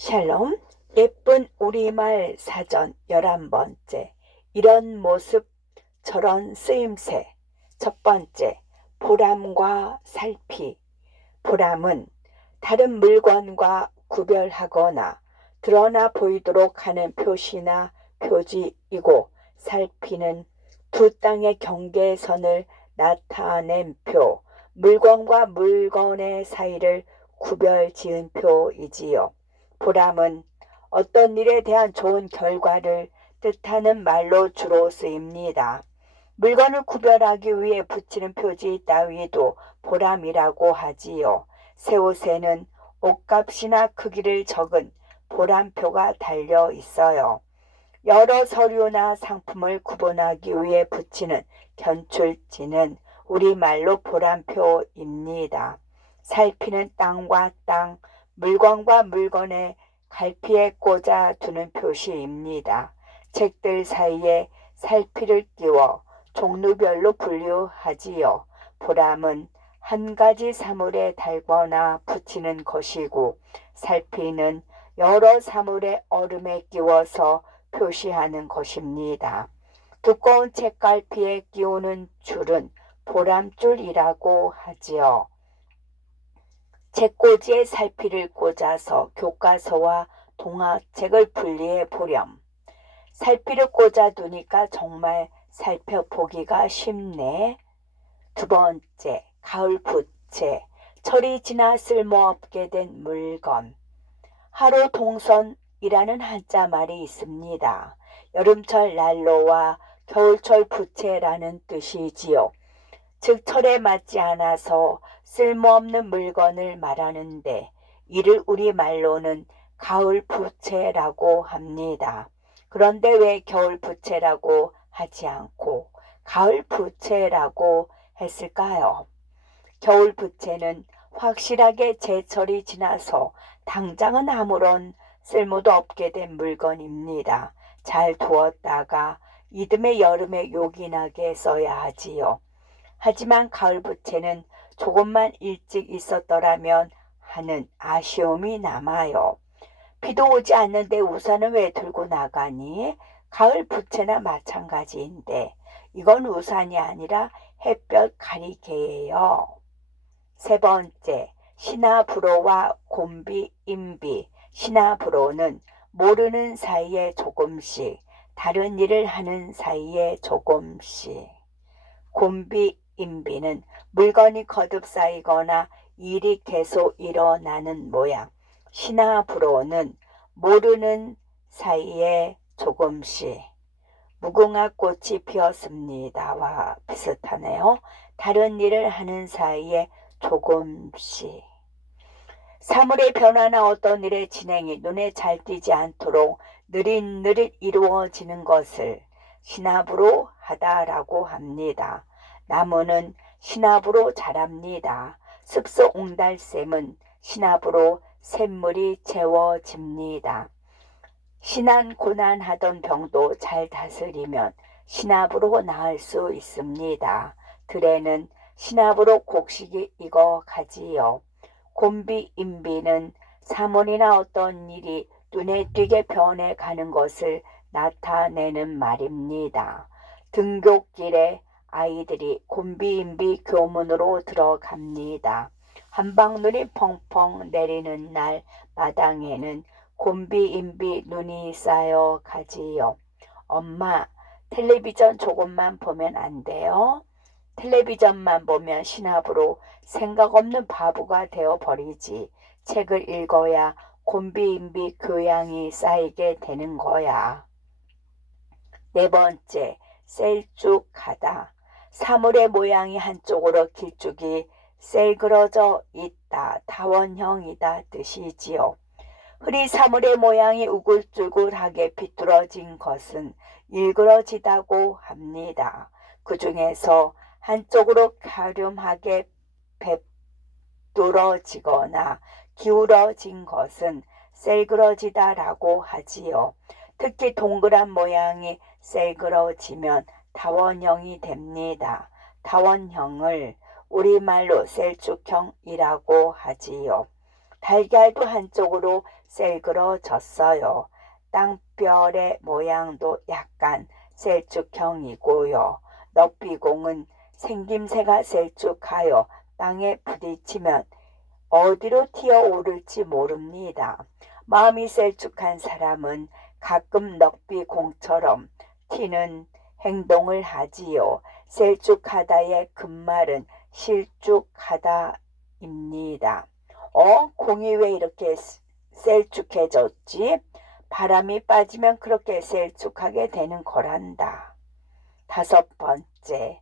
샬롬, 예쁜 우리말 사전 11번째. 이런 모습 저런 쓰임새. 첫 번째, 보람과 살피. 보람은 다른 물건과 구별하거나 드러나 보이도록 하는 표시나 표지이고, 살피는 두 땅의 경계선을 나타낸 표, 물건과 물건의 사이를 구별 지은 표이지요. 보람은 어떤 일에 대한 좋은 결과를 뜻하는 말로 주로 쓰입니다. 물건을 구별하기 위해 붙이는 표지 따위도 보람이라고 하지요. 새 옷에는 옷값이나 크기를 적은 보람표가 달려 있어요. 여러 서류나 상품을 구분하기 위해 붙이는 견출지는 우리말로 보람표입니다. 살피는 땅과 땅, 물건과 물건의 갈피에 꽂아 두는 표시입니다. 책들 사이에 살피를 끼워 종류별로 분류하지요. 보람은 한 가지 사물에 달거나 붙이는 것이고, 살피는 여러 사물의 얼음에 끼워서 표시하는 것입니다. 두꺼운 책갈피에 끼우는 줄은 보람줄이라고 하지요. 책꽂이에 살피를 꽂아서 교과서와 동화책을 분리해 보렴. 살피를 꽂아 두니까 정말 살펴보기가 쉽네. 두 번째, 가을 부채. 철이 지나 쓸모없게 된 물건. 하루 동선이라는 한자 말이 있습니다. 여름철 난로와 겨울철 부채라는 뜻이지요. 즉 철에 맞지 않아서 쓸모없는 물건을 말하는데, 이를 우리말로는 가을 부채라고 합니다. 그런데 왜 겨울 부채라고 하지 않고 가을 부채라고 했을까요? 겨울 부채는 확실하게 제철이 지나서 당장은 아무런 쓸모도 없게 된 물건입니다. 잘 두었다가 이듬해 여름에 요긴하게 써야 하지요. 하지만 가을 부채는 조금만 일찍 있었더라면 하는 아쉬움이 남아요. 비도 오지 않는데 우산은 왜 들고 나가니? 가을 부채나 마찬가지인데 이건 우산이 아니라 햇볕 가리개예요. 세 번째, 시나브로와 곤비, 인비. 시나브로는 모르는 사이에 조금씩, 다른 일을 하는 사이에 조금씩. 곤비, 인비는 물건이 거듭 쌓이거나 일이 계속 일어나는 모양. 시나브로는 모르는 사이에 조금씩. 무궁화 꽃이 피었습니다와 비슷하네요. 다른 일을 하는 사이에 조금씩. 사물의 변화나 어떤 일의 진행이 눈에 잘 띄지 않도록 느릿느릿 이루어지는 것을 시나브로 하다라고 합니다. 나무는 시나브로 자랍니다. 습소 옹달샘은 시나브로 샘물이 채워집니다. 신한 고난하던 병도 잘 다스리면 시나브로 나을 수 있습니다. 들에는 시나브로 곡식이 익어가지요. 곤비, 인비는 사물이나 어떤 일이 눈에 띄게 변해가는 것을 나타내는 말입니다. 등굣길에 아이들이 곤비, 인비 교문으로 들어갑니다. 한방눈이 펑펑 내리는 날 마당에는 곤비, 인비 눈이 쌓여 가지요. 엄마, 텔레비전 조금만 보면 안 돼요? 텔레비전만 보면 시나브로 생각 없는 바보가 되어버리지. 책을 읽어야 곤비, 인비 교양이 쌓이게 되는 거야. 네 번째, 셀쭉하다. 사물의 모양이 한쪽으로 길쭉이 셀그러져 있다. 다원형이다 뜻이지요. 흐리 사물의 모양이 우글쭈글하게 비뚤어진 것은 일그러지다고 합니다. 그 중에서 한쪽으로 갸름하게 베뚤어지거나 기울어진 것은 셀그러지다라고 하지요. 특히 동그란 모양이 셀그러지면 다원형이 됩니다. 다원형을 우리말로 셀쭉형이라고 하지요. 달걀도 한쪽으로 셀그러졌어요. 땅별의 모양도 약간 셀쭉형이고요. 넉비공은 생김새가 셀쭉하여 땅에 부딪히면 어디로 튀어오를지 모릅니다. 마음이 셀쭉한 사람은 가끔 넉비공처럼 튀는 행동을 하지요. 셀쭉하다의 금말은 실쭉하다입니다. 공이 왜 이렇게 셀쭉해졌지? 바람이 빠지면 그렇게 셀쭉하게 되는 거란다. 5번째,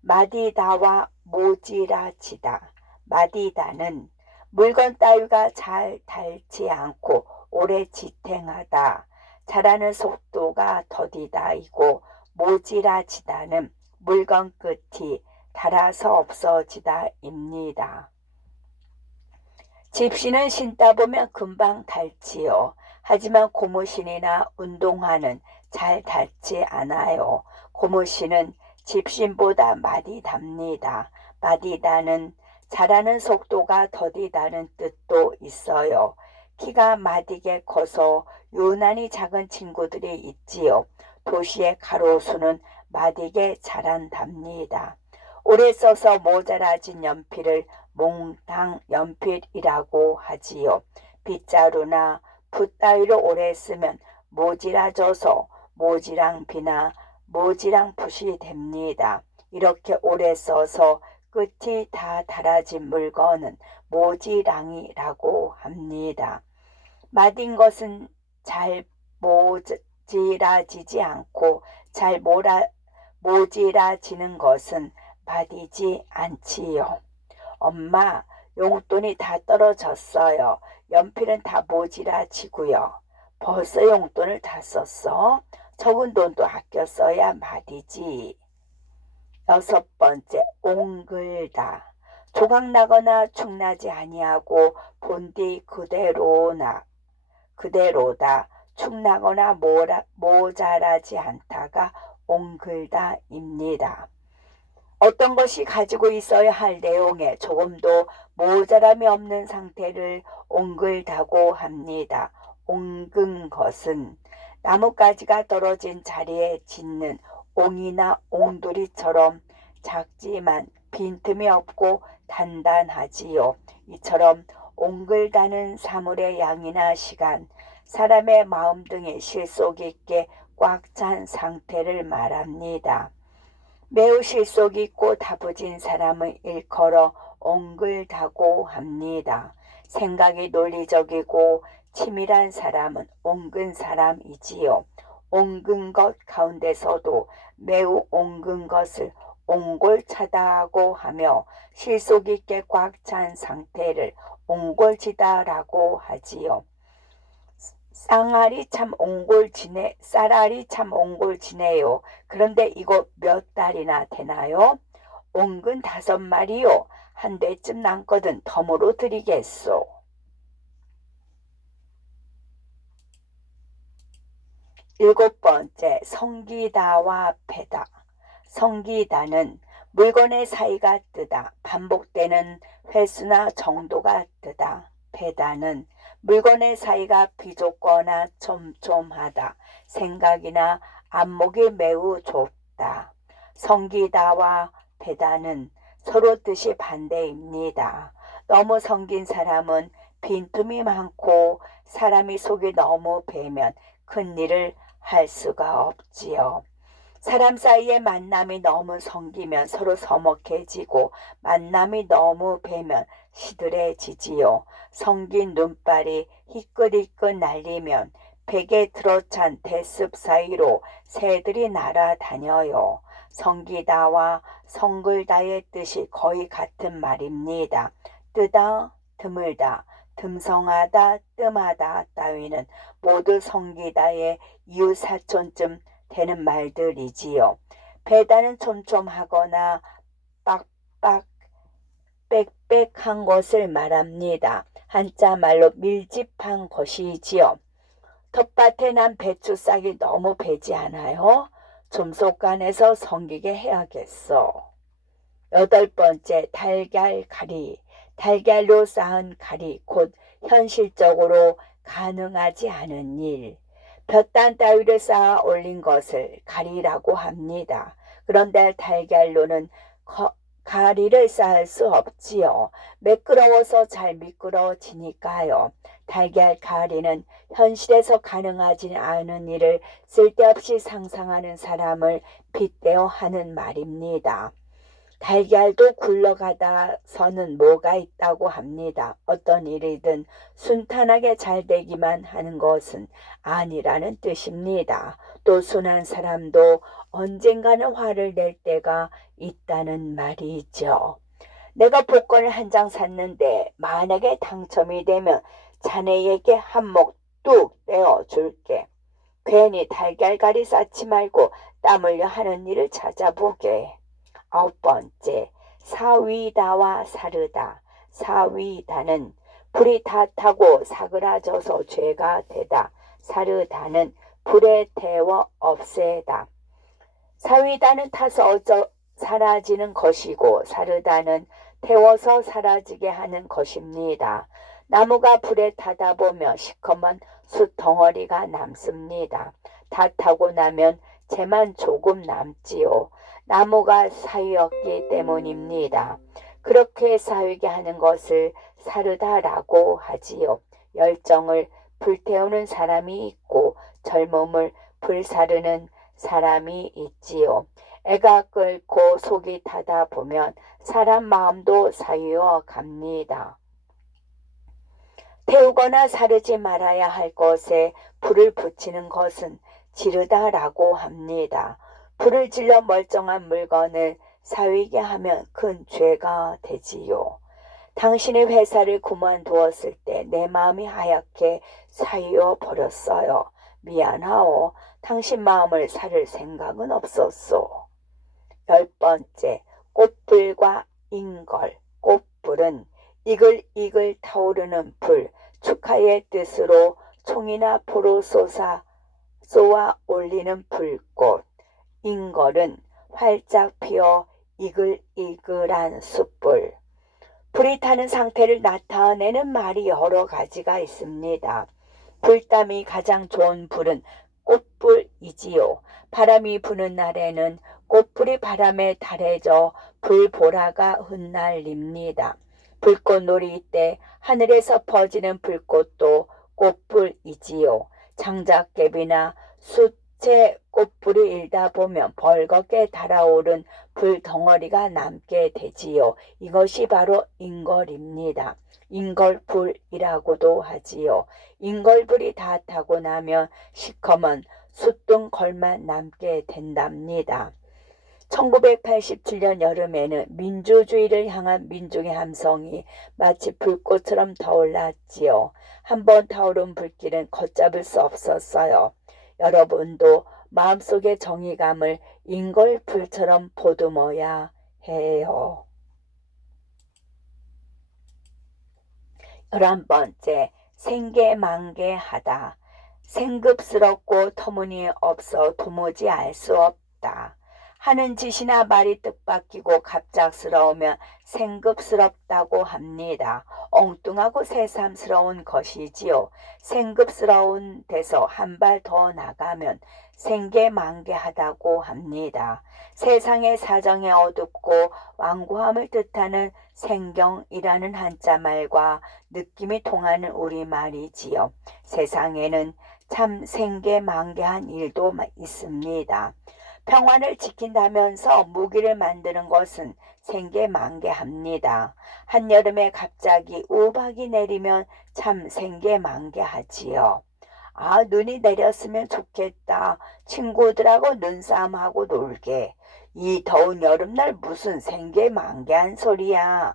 마디다와 모지라지다. 마디다는 물건 따위가 잘 닳지 않고 오래 지탱하다. 자라는 속도가 더디다이고, 모지라지다는 물건 끝이 닳아서 없어지다입니다. 집신은 신다 보면 금방 닳지요. 하지만 고무신이나 운동화는 잘 닳지 않아요. 고무신은 집신보다 마디답니다. 마디다는 자라는 속도가 더디다는 뜻도 있어요. 키가 마디게 커서 유난히 작은 친구들이 있지요. 도시의 가로수는 마디게 자란답니다. 오래 써서 모자라진 연필을 몽당 연필이라고 하지요. 빗자루나 붓 따위로 오래 쓰면 모지라져서 모지랑비나 모지랑붓이 됩니다. 이렇게 오래 써서 끝이 다 닳아진 물건은 모지랑이라고 합니다. 마딘 것은 잘 모지라지지 않고 잘 모지라지는 것은 마디지 않지요. 엄마, 용돈이 다 떨어졌어요. 연필은 다 모지라지고요. 벌써 용돈을 다 썼어? 적은 돈도 아껴 써야 마디지. 6번째, 옹글다. 조각나거나 축나지 아니하고 본디 그대로다. 축나거나 모자라지 않다가 옹글다입니다. 어떤 것이 가지고 있어야 할 내용에 조금도 모자람이 없는 상태를 옹글다고 합니다. 옹근 것은 나뭇가지가 떨어진 자리에 짓는 옹이나 옹두리처럼 작지만 빈틈이 없고 단단하지요. 이처럼 옹글다는 사물의 양이나 시간, 사람의 마음 등의 실속 있게 꽉 찬 상태를 말합니다. 매우 실속 있고 다부진 사람을 일컬어 옹글다고 합니다. 생각이 논리적이고 치밀한 사람은 옹근 사람이지요. 옹근 것 가운데서도 매우 옹근 것을 옹골차다고 하며 실속 있게 꽉 찬 상태를 옹골지다라고 하지요. 쌀알이 참 옹골지네요. 그런데 이거 몇 달이나 되나요? 옹근 5마리요. 한 대쯤 남거든 덤으로 드리겠소. 7번째, 성기다와 패다. 성기다는 물건의 사이가 뜨다. 반복되는 횟수나 정도가 뜨다. 패다는 물건의 사이가 비좁거나 촘촘하다. 생각이나 안목이 매우 좁다. 성기다와 패다는 서로 뜻이 반대입니다. 너무 성긴 사람은 빈틈이 많고 사람이 속이 너무 배면 큰 일을 할 수가 없지요. 사람 사이의 만남이 너무 성기면 서로 서먹해지고 만남이 너무 배면 시들해지지요. 성긴 눈발이 희끗희끗 날리면 베개 들어찬 대습 사이로 새들이 날아다녀요. 성기다와 성글다의 뜻이 거의 같은 말입니다. 뜨다, 드물다, 듬성하다, 뜸하다 따위는 모두 성기다의 이웃사촌쯤 되는 말들이지요. 배다는 촘촘하거나 빡빡 빽빽한 것을 말합니다. 한자 말로 밀집한 것이지요. 텃밭에 난 배추 싹이 너무 배지 않아요? 좀 속간해서 성기게 해야겠어. 8번째, 달걀가리. 달걀로 쌓은 가리, 곧 현실적으로 가능하지 않은 일. 볕단 따위를 쌓아 올린 것을 가리라고 합니다. 그런데 달걀로는 가리를 쌓을 수 없지요. 매끄러워서 잘 미끄러지니까요. 달걀 가리는 현실에서 가능하지 않은 일을 쓸데없이 상상하는 사람을 빗대어 하는 말입니다. 달걀도 굴러가다서는 뭐가 있다고 합니다. 어떤 일이든 순탄하게 잘 되기만 하는 것은 아니라는 뜻입니다. 또 순한 사람도 언젠가는 화를 낼 때가 있다는 말이죠. 내가 복권을 한 장 샀는데 만약에 당첨이 되면 자네에게 한 몫 뚝 떼어 줄게. 괜히 달걀가리 쌓지 말고 땀 흘려 하는 일을 찾아보게. 9번째, 사위다와 사르다. 사위다는 불이 다 타고 사그라져서 죄가 되다. 사르다는 불에 태워 없애다. 사위다는 타서 사라지는 것이고 사르다는 태워서 사라지게 하는 것입니다. 나무가 불에 타다 보면 시커먼 숯덩어리가 남습니다. 다 타고 나면 재만 조금 남지요. 나무가 사위였기 때문입니다. 그렇게 사위게 하는 것을 사르다라고 하지요. 열정을 불태우는 사람이 있고 젊음을 불사르는 사람이 있지요. 애가 끓고 속이 타다 보면 사람 마음도 사유어 갑니다. 태우거나 사르지 말아야 할 것에 불을 붙이는 것은 지르다라고 합니다. 불을 질러 멀쩡한 물건을 사위게 하면 큰 죄가 되지요. 당신의 회사를 그만두었을 때 내 마음이 하얗게 사유어 버렸어요. 미안하오. 당신 마음을 사를 생각은 없었소. 10번째, 꽃불과 인걸. 꽃불은 이글이글 타오르는 불, 축하의 뜻으로 총이나 포로 쏘아 올리는 불꽃. 인걸은 활짝 피어 이글이글한 숯불. 불이 타는 상태를 나타내는 말이 여러 가지가 있습니다. 불담이 가장 좋은 불은 꽃불이지요. 바람이 부는 날에는 꽃불이 바람에 달해져 불보라가 흩날립니다. 불꽃놀이 때 하늘에서 퍼지는 불꽃도 꽃불이지요. 장작개비나 숫채 꽃불이 일다 보면 벌겋게 달아오른 불덩어리가 남게 되지요. 이것이 바로 인걸입니다. 인걸불이라고도 하지요. 인걸불이 다 타고 나면 시커먼 숯등걸만 남게 된답니다. 1987년 여름에는 민주주의를 향한 민중의 함성이 마치 불꽃처럼 타올랐지요. 한번 타오른 불길은 걷잡을 수 없었어요. 여러분도 마음속의 정의감을 인걸불처럼 보듬어야 해요. 11번째, 생계만개하다. 생급스럽고 터무니없어 도무지 알 수 없다. 하는 짓이나 말이 뜻밖이고 갑작스러우면 생급스럽다고 합니다. 엉뚱하고 새삼스러운 것이지요. 생급스러운 데서 한 발 더 나가면 생계만개하다고 합니다. 세상의 사정이 어둡고 완고함을 뜻하는 생경이라는 한자말과 느낌이 통하는 우리말이지요. 세상에는 참 생계만개한 일도 있습니다. 평화를 지킨다면서 무기를 만드는 것은 생계만개합니다. 한여름에 갑자기 우박이 내리면 참 생계만개하지요. 아, 눈이 내렸으면 좋겠다. 친구들하고 눈싸움하고 놀게. 이 더운 여름날 무슨 생계만개한 소리야.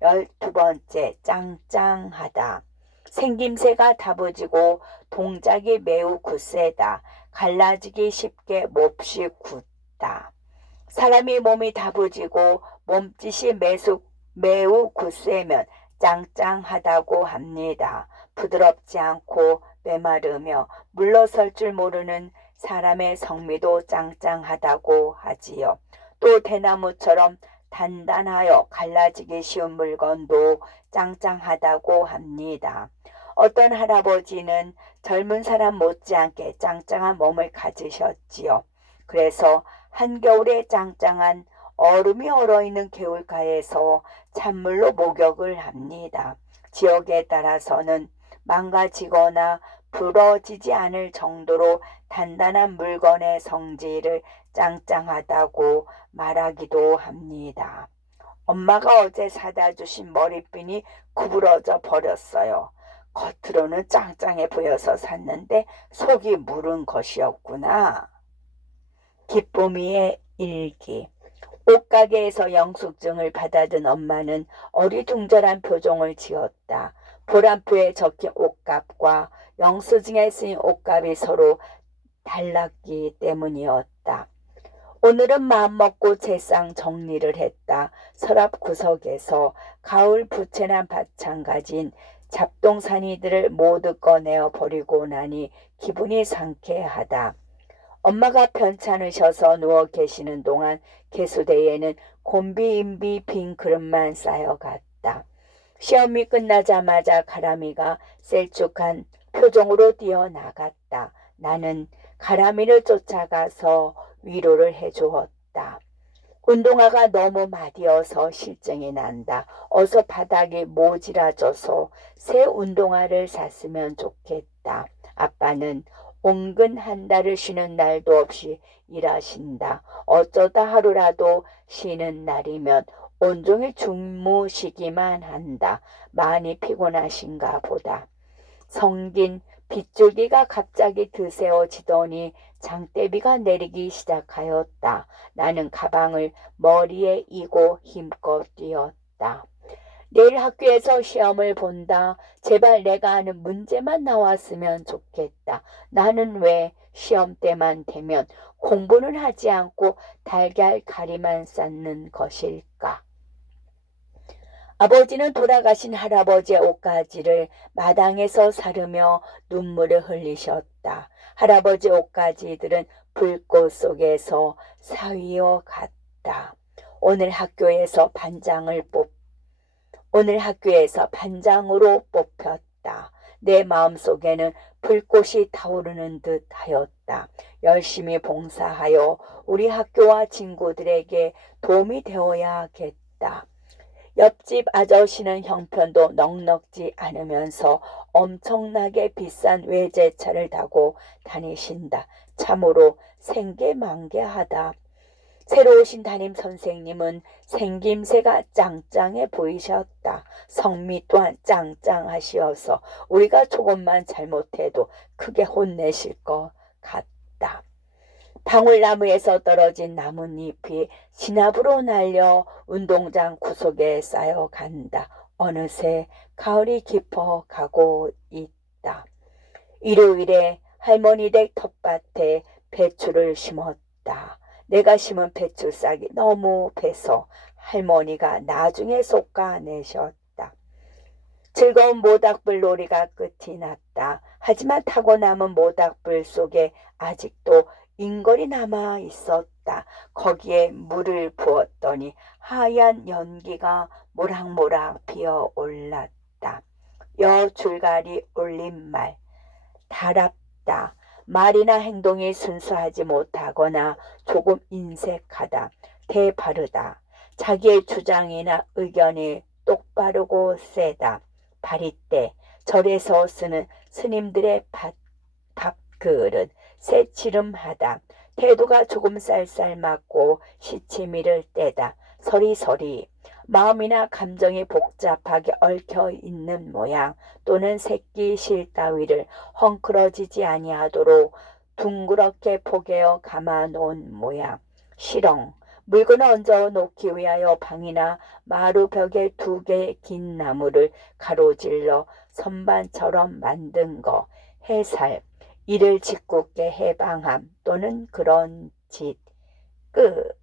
12번째, 짱짱하다. 생김새가 다부지고 동작이 매우 굳세다. 갈라지기 쉽게 몹시 굳다. 사람이 몸이 다부지고 몸짓이 매우 굳세면 짱짱하다고 합니다. 부드럽지 않고 메마르며 물러설 줄 모르는 사람의 성미도 짱짱하다고 하지요. 또 대나무처럼 단단하여 갈라지기 쉬운 물건도 짱짱하다고 합니다. 어떤 할아버지는 젊은 사람 못지않게 짱짱한 몸을 가지셨지요. 그래서 한겨울에 짱짱한 얼음이 얼어있는 개울가에서 찬물로 목욕을 합니다. 지역에 따라서는 망가지거나 부러지지 않을 정도로 단단한 물건의 성질을 짱짱하다고 말하기도 합니다. 엄마가 어제 사다 주신 머리핀이 구부러져 버렸어요. 겉으로는 짱짱해 보여서 샀는데 속이 무른 것이었구나. 기쁨이의 일기. 옷가게에서 영수증을 받아든 엄마는 어리둥절한 표정을 지었다. 보람표에 적힌 옷값과 영수증에 쓰인 옷값이 서로 달랐기 때문이었다. 오늘은 마음먹고 제상 정리를 했다. 서랍 구석에서 가을 부채난 밭창 가진 잡동사니들을 모두 꺼내어 버리고 나니 기분이 상쾌하다. 엄마가 편찮으셔서 누워 계시는 동안 개수대에는 곤비인비 빈 그릇만 쌓여갔다. 시험이 끝나자마자 가람이가 셀쭉한 표정으로 뛰어나갔다. 나는 가람이를 쫓아가서 위로를 해주었다. 운동화가 너무 마디어서 실증이 난다. 어서 바닥이 모질아져서 새 운동화를 샀으면 좋겠다. 아빠는 온근 한 달을 쉬는 날도 없이 일하신다. 어쩌다 하루라도 쉬는 날이면 온종일 주무시기만 한다. 많이 피곤하신가 보다. 성긴 빗줄기가 갑자기 드세워지더니 장대비가 내리기 시작하였다. 나는 가방을 머리에 이고 힘껏 뛰었다. 내일 학교에서 시험을 본다. 제발 내가 아는 문제만 나왔으면 좋겠다. 나는 왜 시험 때만 되면 공부는 하지 않고 달걀 가리만 쌓는 것일까? 아버지는 돌아가신 할아버지의 옷가지를 마당에서 사르며 눈물을 흘리셨다. 할아버지 옷가지들은 불꽃 속에서 사위어 갔다. 오늘 학교에서 반장으로 뽑혔다. 내 마음속에는 불꽃이 타오르는 듯 하였다. 열심히 봉사하여 우리 학교와 친구들에게 도움이 되어야겠다. 옆집 아저씨는 형편도 넉넉지 않으면서 엄청나게 비싼 외제차를 타고 다니신다. 참으로 생계망계하다. 새로 오신 담임 선생님은 생김새가 짱짱해 보이셨다. 성미 또한 짱짱하시어서 우리가 조금만 잘못해도 크게 혼내실 것 같다. 방울나무에서 떨어진 나뭇잎이 진압으로 날려 운동장 구석에 쌓여간다. 어느새 가을이 깊어가고 있다. 일요일에 할머니 댁 텃밭에 배추를 심었다. 내가 심은 배추싹이 너무 배서 할머니가 나중에 솎아내셨다. 즐거운 모닥불 놀이가 끝이 났다. 하지만 타고 남은 모닥불 속에 아직도 인걸이 남아 있었다. 거기에 물을 부었더니 하얀 연기가 모락모락 피어올랐다. 여줄갈이 올린 말. 달았다. 말이나 행동이 순수하지 못하거나 조금 인색하다. 대바르다. 자기의 주장이나 의견이 똑바르고 세다. 바리떼. 절에서 쓰는 스님들의 밥그릇. 새치름하다. 태도가 조금 쌀쌀맞고 시치미를 떼다. 서리서리. 마음이나 감정이 복잡하게 얽혀 있는 모양 또는 새끼 실 따위를 헝클어지지 아니하도록 둥그렇게 포개어 감아 놓은 모양. 실ong. 물건을 얹어 놓기 위하여 방이나 마루 벽에 2개의 긴 나무를 가로질러 선반처럼 만든 거. 해살. 이를 짓궂게 해방함 또는 그런 짓. 끝.